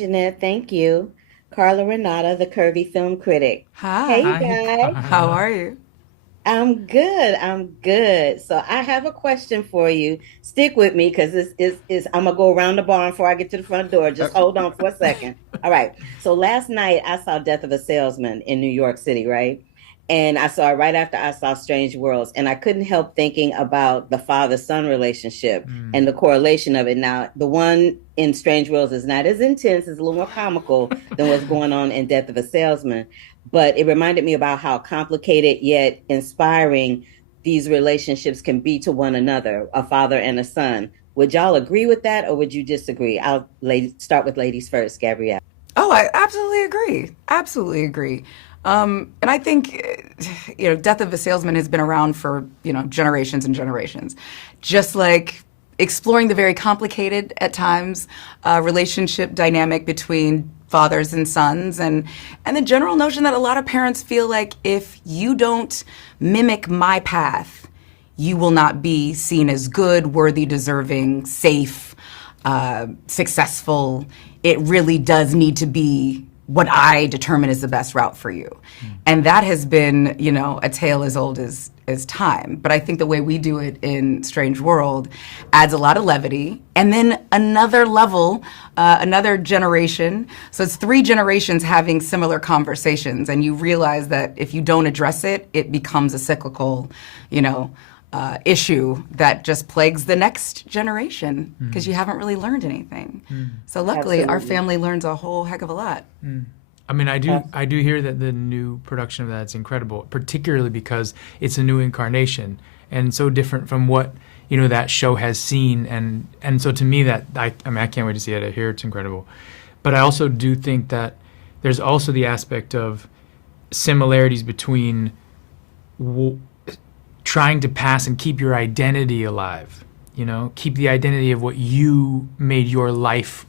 Jeanette. Thank you. Carla Renata, the Curvy Film Critic. Hey, you Hi. Hi, guys. How are you? I'm good. I'm good. So I have a question for you. Stick with me because this is I'm gonna go around the barn before I get to the front door. Just hold on for a second. All right. So last night I saw Death of a Salesman in New York City, right? And I saw it right after I saw Strange Worlds, and I couldn't help thinking about the father-son relationship Mm. and the correlation of it. Now, the one in Strange Worlds is not as intense, it's a little more comical than what's going on in Death of a Salesman, but it reminded me about how complicated yet inspiring these relationships can be to one another, a father and a son. Would y'all agree with that or would you disagree? I'll start with ladies first, Gabrielle. Oh, I absolutely agree. Absolutely agree. And I think, Death of a Salesman has been around for, generations and generations. Just like exploring the very complicated, at times, relationship dynamic between fathers and sons, and the general notion that a lot of parents feel like if you don't mimic my path, you will not be seen as good, worthy, deserving, safe, successful. It really does need to be what I determine is the best route for you. And that has been, a tale as old as time. But I think the way we do it in Strange World adds a lot of levity. And then another level, another generation. So it's three generations having similar conversations. And you realize that if you don't address it, it becomes a cyclical, issue that just plagues the next generation because you haven't really learned anything. So luckily, our Absolutely. family learns a whole heck of a lot. I mean, I Absolutely. do hear that the new production of that's incredible, particularly because it's a new incarnation and so different from what that show has seen, and so to me that I mean I can't wait to see it. I hear it's incredible, but I also do think that there's also the aspect of similarities between w- trying to pass and keep your identity alive. Keep the identity of what you made your life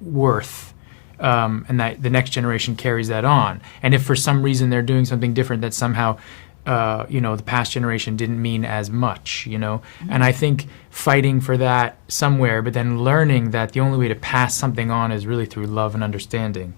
worth, and that the next generation carries that on. And if for some reason they're doing something different that somehow, the past generation didn't mean as much. And I think fighting for that somewhere, but then learning that the only way to pass something on is really through love and understanding.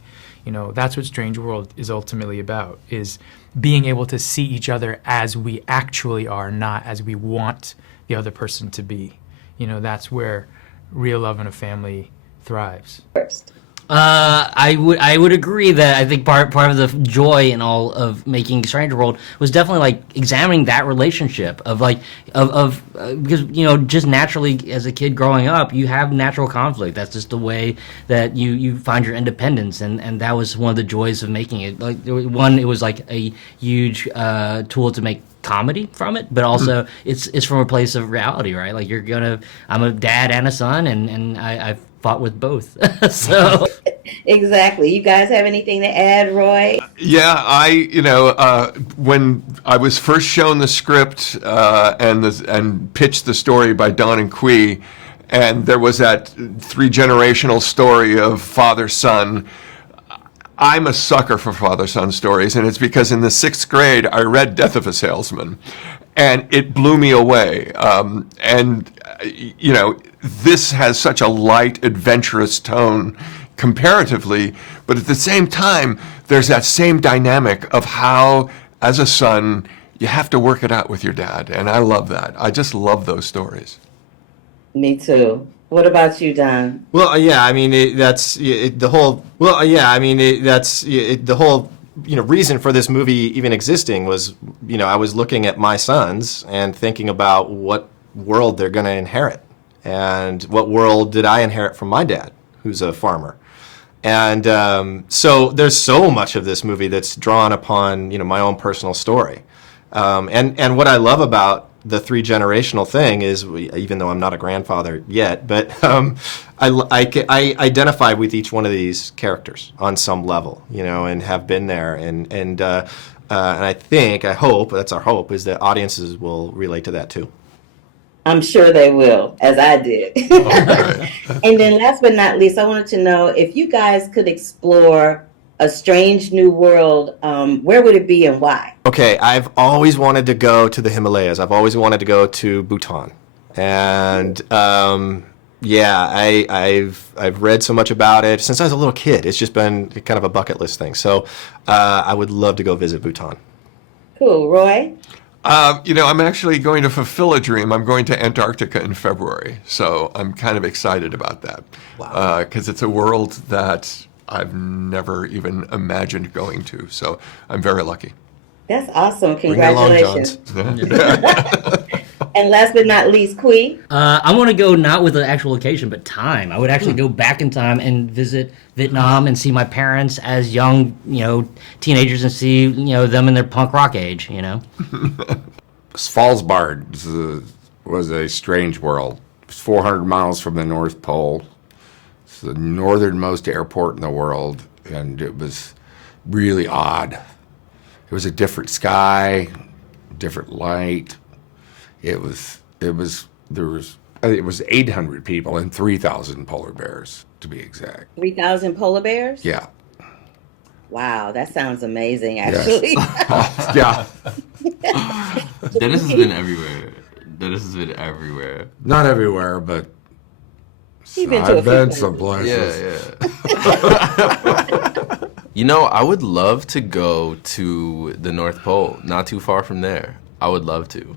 That's what Strange World is ultimately about, is being able to see each other as we actually are, not as we want the other person to be. That's where real love in a family thrives. First. I would agree that I think part of the joy in all of making Stranger World was definitely like examining that relationship of like because just naturally as a kid growing up you have natural conflict. That's just the way that you find your independence, and that was one of the joys of making it. Like it was like a huge tool to make comedy from it, but also it's from a place of reality, right? Like I'm a dad and a son, and I've fought with both. So Exactly. You guys have anything to add, Roy? Yeah, when I was first shown the script and pitched the story by Don and Quee, and there was that three generational story of father son. I'm a sucker for father son stories, and it's because in the sixth grade I read Death of a Salesman, and it blew me away. This has such a light, adventurous tone comparatively, but at the same time, there's that same dynamic of how, as a son, you have to work it out with your dad, and I love that. I just love those stories. Me too. What about you, Don? Well, yeah, I mean, that's the whole. Well, yeah, I mean, the whole. Reason for this movie even existing was, I was looking at my sons and thinking about what world they're going to inherit, and what world did I inherit from my dad, who's a farmer. And so there's so much of this movie that's drawn upon my own personal story, and what I love about the three generational thing is, even though I'm not a grandfather yet, but I identify with each one of these characters on some level, and have been there, and I hope that's our hope, is that audiences will relate to that too. I'm sure they will, as I did. Oh, great. And then last but not least, I wanted to know if you guys could explore a strange new world, where would it be and why? Okay, I've always wanted to go to the Himalayas. I've always wanted to go to Bhutan, and Yeah, I've read so much about it since I was a little kid. It's just been kind of a bucket list thing. So I would love to go visit Bhutan. Cool. Roy? I'm actually going to fulfill a dream. I'm going to Antarctica in February, so I'm kind of excited about that. Wow. Because it's a world that I've never even imagined going to, so I'm very lucky. That's awesome. Bring it along, Congratulations. Johns. And last but not least, Quee. I want to go not with the actual location, but time. I would actually go back in time and visit Vietnam and see my parents as young, teenagers and see, them in their punk rock age, Svalbard was a strange world. It's 400 miles from the North Pole. It's the northernmost airport in the world, and it was really odd. It was a different sky, different light. It was 800 people and 3,000 polar bears, to be exact. 3,000 polar bears? Yeah. Wow, that sounds amazing, actually. Yeah. Dennis has been everywhere. Dennis has been everywhere. Not everywhere, but You've been to a I've few been places. some places. Yeah. I would love to go to the North Pole, not too far from there. I would love to.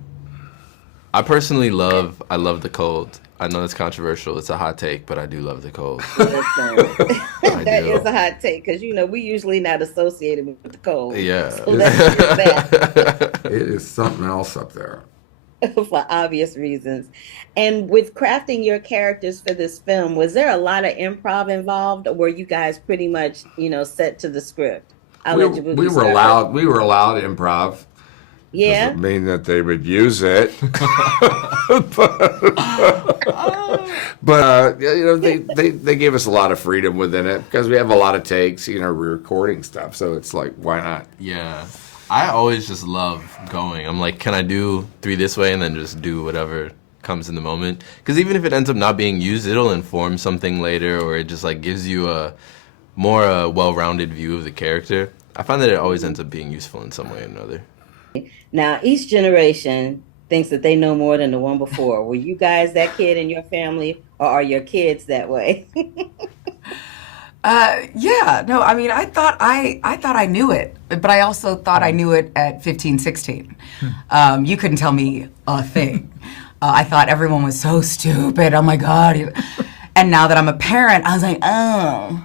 I personally love the cold. I know that's controversial. It's a hot take, but I do love the cold. That is a hot take because we usually not associated with the cold. Yeah. So let's hear that It is something else up there. for obvious reasons. And with crafting your characters for this film, was there a lot of improv involved, or were you guys pretty much set to the script? We were allowed improv. Yeah. Doesn't mean that they would use it. But they gave us a lot of freedom within it because we have a lot of takes, we're recording stuff. So it's like, why not? Yeah. I always just love going. I'm like, can I do 3 this way and then just do whatever comes in the moment? Because even if it ends up not being used, it'll inform something later, or it just gives you a more well-rounded view of the character. I find that it always ends up being useful in some way or another. Now, each generation thinks that they know more than the one before. Were you guys that kid in your family, or are your kids that way? Yeah, no, I mean, I thought I knew it, but I also thought I knew it at 15, 16. You couldn't tell me a thing. I thought everyone was so stupid. Oh my God. And now that I'm a parent, I was like, oh,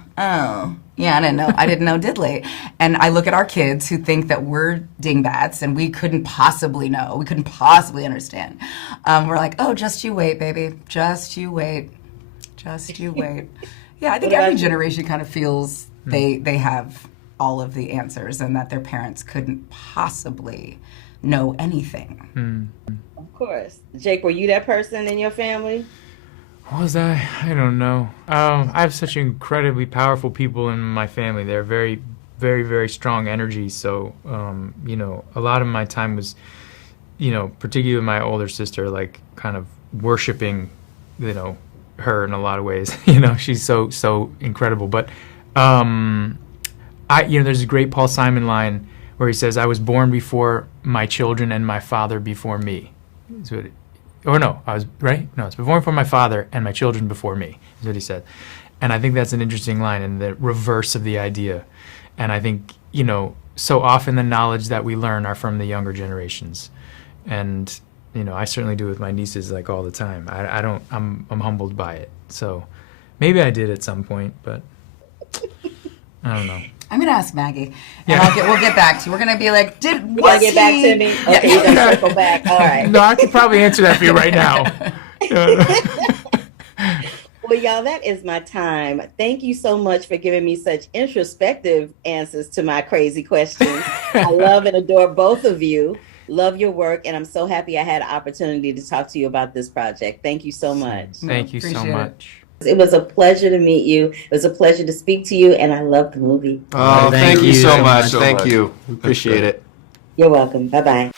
yeah, I didn't know diddly. And I look at our kids who think that we're dingbats and we couldn't possibly know. We couldn't possibly understand. We're like, oh, just you wait, baby. Just you wait. Just you wait. Yeah, I think every generation kind of feels they have all of the answers and that their parents couldn't possibly know anything. Of course. Jake, were you that person in your family? What was I? I don't know. I have such incredibly powerful people in my family. They're very, very, very strong energy. So, a lot of my time was, particularly my older sister, kind of worshiping, her in a lot of ways. She's so incredible. But, there's a great Paul Simon line where he says, "I was born before my children and my father before me." I was right. No, it's born before my father and my children before me. Is what he said, and I think that's an interesting line and the reverse of the idea. And I think so often the knowledge that we learn are from the younger generations, and I certainly do with my nieces all the time. I'm humbled by it. So maybe I did at some point, but I don't know. I'm gonna ask Maggie, and we'll get back to you. We're gonna be like, You want to get back to me? Okay, you're going to circle back. All right. No, I could probably answer that for you right now. Well, y'all, that is my time. Thank you so much for giving me such introspective answers to my crazy questions. I love and adore both of you. Love your work, and I'm so happy I had an opportunity to talk to you about this project. Thank you so much. Thank you so Appreciate it. much. It was a pleasure to meet you. It was a pleasure to speak to you, and I love the movie. Oh, Thank thank you you so so much. much. Thank you. Appreciate it. You're welcome. Bye-bye.